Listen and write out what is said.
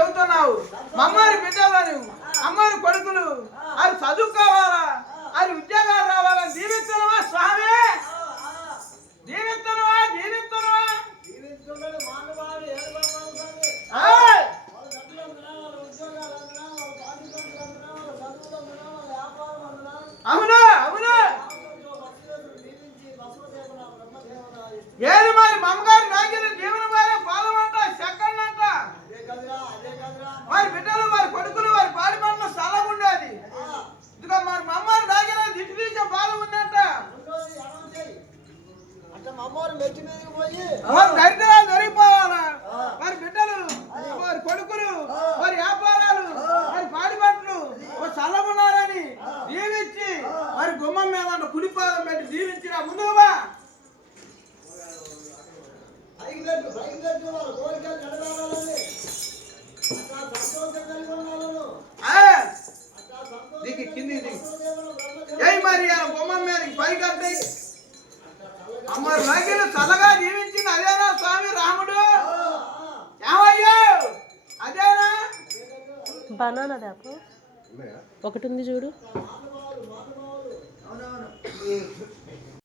చెబుతున్నావు మమ్మారి బిడ్డలు అమ్మారి కొడుకులు అది చదువుకోవాలా అది ఉద్యోగాలు రావాలని దీవిస్తున్నావా స్వామి? దీవిస్తున్నావా? దీవిస్తున్నావా? అవును అవును. ఏది మరి మమ్మగారి నాగిన జీవన వారే పాదమంట సెకండ్ అంట మరి బిడ్డలు వారి కొడుకులు వారి పాడి పంటలు చల్లగుండేది. ఇదిగో మరి మమ్మారి నాగిన దిట్టు తీసే బాధ ఉందంట. దరిద్రాలు దొరికిపోవాలా వారి బిడ్డలు వారి కొడుకులు వారి వ్యాపారాలు వారి పాడి పంటలు చల్లగున్నారని దీవించి మరి గుమ్మం మీద కుడిపాదం పెట్టి దీవించిన ముందుగా దిగి కింది దిగి ఏ మరి గుమ్మం మీద పైకి కట్టాయి అమ్మారు నాయకులు చల్లగా జీవించింది అదేనా స్వామి రాముడు? ఏమయ్యా అదేనా? బనానా దాపు ఒకటి ఉంది చూడు.